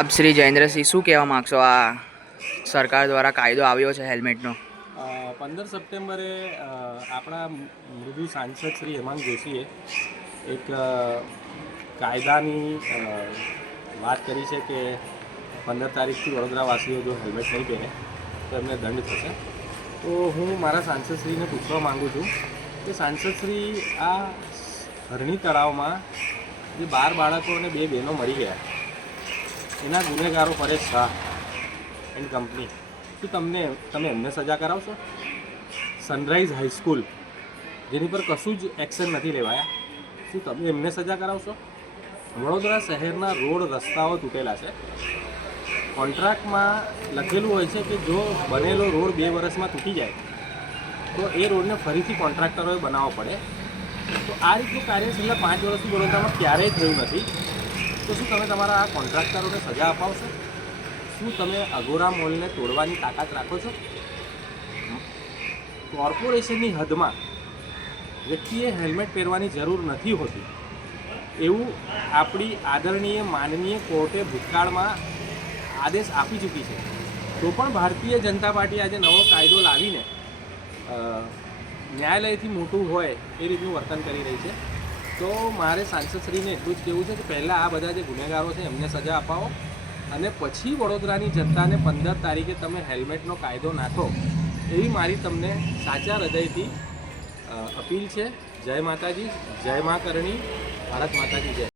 આપ શ્રી જયેન્દ્રસિંહ શું કહેવા માગશો? આ સરકાર દ્વારા કાયદો આવ્યો છે હેલ્મેટનો. 15 સપ્ટેમ્બરે આપણા મૃદુ સાંસદ શ્રી હેમાંગ જોશીએ એક કાયદાની વાત કરી છે કે 15 તારીખથી વડોદરાવાસીઓ જો હેલ્મેટ નહીં પહેરે તો એમને દંડ થશે. તો હું મારા સાંસદશ્રીને પૂછવા માગું છું કે સાંસદશ્રી, આ હરણી તળાવમાં જે 12 બાળકો અને 2 બહેનો મરી ગયા એના ગુનેગારો પરેશ શાહ એન્ડ કંપની, શું તમે એમને સજા કરાવશો? સનરાઈઝ હાઈસ્કૂલ જેની પર કશું જ એક્શન નથી લેવાયા, શું તમે એમને સજા કરાવશો? વડોદરા શહેરના રોડ રસ્તાઓ તૂટેલા છે. કોન્ટ્રાક્ટમાં લખેલું હોય છે કે જો બનેલો રોડ 2 વર્ષમાં તૂટી જાય તો એ રોડને ફરીથી કોન્ટ્રાક્ટરોએ બનાવવો પડે. તો આ રીતનું કાર્ય છેલ્લા 5 વર્ષથી વડોદરામાં ક્યારેય થયું નથી. તો શું તમે તમારા આ કોન્ટ્રાક્ટરોને સજા અપાવશો? શું તમે અગોરા મોલને તોડવાની તાકાત રાખો છો? કોર્પોરેશનની હદમાં વ્યક્તિએ હેલ્મેટ પહેરવાની જરૂર નથી હોતી એવું આપણી આદરણીય માનનીય કોર્ટે ભૂતકાળમાં આદેશ આપી ચૂકી છે. તો પણ ભારતીય જનતા પાર્ટી આજે નવો કાયદો લાવીને ન્યાયાલયથી મોટું હોય એ રીતનું વર્તન કરી રહી છે. તો મારે સાંસદશ્રીને એટલું જ કહેવું છે કે પહેલાં આ બધા જે ગુનેગારો છે એમને સજા અપાવો અને પછી વડોદરાની જનતાને 15 તારીખે તમે હેલ્મેટનો કાયદો નાખો એવી મારી તમને સાચા હૃદયથી અપીલ છે. જય માતાજી, જય મા કરણી, ભારત માતાજી જય.